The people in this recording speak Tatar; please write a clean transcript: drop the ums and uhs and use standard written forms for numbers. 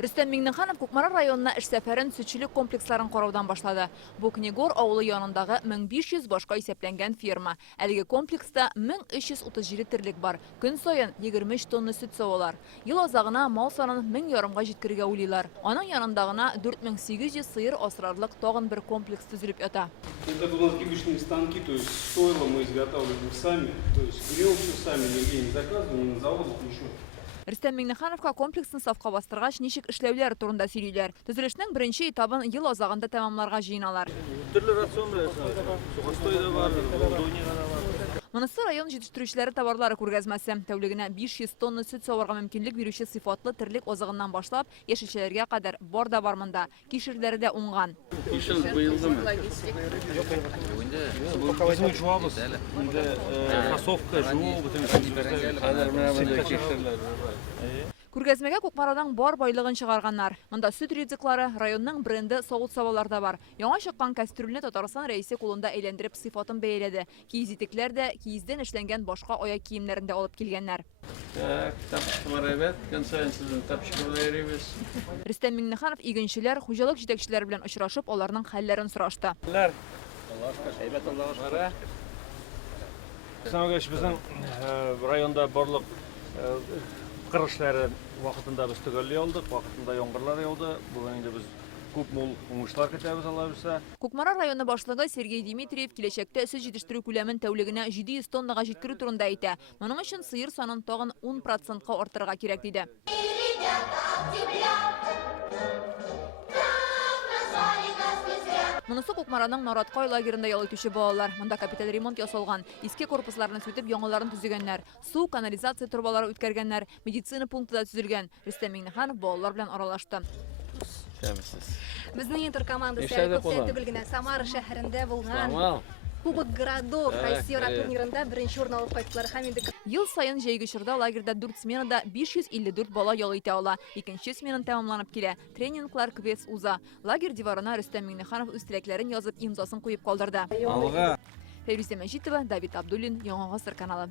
Рөстәм Миңнеханов Кукмара районына эш сәфәрен сөтчелек комплексларын караудан башлады. Бу Книгор авылы янындагы 1500 башка исәпләнгән ферма. Әлеге комплекста 1337 терлек бар. Көн саен 23 тонна сөт савалар. Ел азагына мал санын 1000 ярымга җиткерергә уйлыйлар. Аның янындагына 4800 сыер асрарлык тагын бер комплекс төзелеп ята. Это у нас гибридные станки, то есть стойло мы изготавливаем сами, то есть грел все сами, нигде не заказываем, ни на заводах, ничего. Рөстәм Миңнехановка комплексын сафка бастыргач ничек эшләүләр турында сөйлиләр. Төзелешнең беренче этабын ел азагында тәмамларга җыеналар. Төрле рацион сухостой да бар, голдонина да бар. Монысы район җитештерүчеләре товарлары күргәзмәсе. Тәүлегенә 500 тонна сөт саварга мөмкинлек бирүче сыйфатлы терлек азыгыннан башлап, яшелчәләргә кадәр бар да бар монда. Кишерләре дә уңган. Кишер быелдымы? Bizim жуабыз, кроссовка, жуаб, Күргәзмәгә Кукмарадан бар байлыгын чыгарганнар. Монда сөт ризыклары, районның бренды савыт-сабалар да бар. Яңа чыккан кастрюльне Татарстан рәисе кулында әйләндереп сыйфатын бәяләде. Киез итекләр дә, киездән эшләнгән башка аяк киемнәрен дә алып килгәннәр. Рөстәм Миңнеханов игенчеләр, хуҗалык җитәкчеләре белән очрашып, аларның хәлләрен сорашты. Безнең районда барлык кырышлары вакытында без төгәлли алдык, вакытында яңгырлар яуды. Бүген инде без күп мул уңышлар көтәбез алабызса. Кукмара районы башлыгы Сергей Дмитриев киләчәктә сөт җитештерү күләмен тәүлегенә 700 тоннага җиткерү турында әйтә. Моның өчен сыер санын тагын 10%-ка артырга кирәк диде. Монысы Кукмараның Нараткай лагерында ял итүче балалар. Монда капиталь ремонт ясалган. Иске корпусларны сүтеп, яңаларын төзегәннәр. Су, канализация трубалары үткәргәннәр. Медицина пункты да төзелгән. Рөстәм Миңнеханов балалар белән аралашты. Безнең интер командасы белгән Самара шәһәрендә булган. Кубок городов Россия турнирында беренче урын алып кайттылар. Һәм инде Ел сайын җәйге чорда лагерьда 4 сменада 554 бала ял итә ала. Икенче смена тәмамланып килә. Тренинглар квест уза. Лагерь диварына Рөстәм Миңнеханов үз теләкләрен язып, имзасын куеп калдырды. Фәйрүзә Мәҗитова, Давид Абдуллин, Яңа гасыр каналы.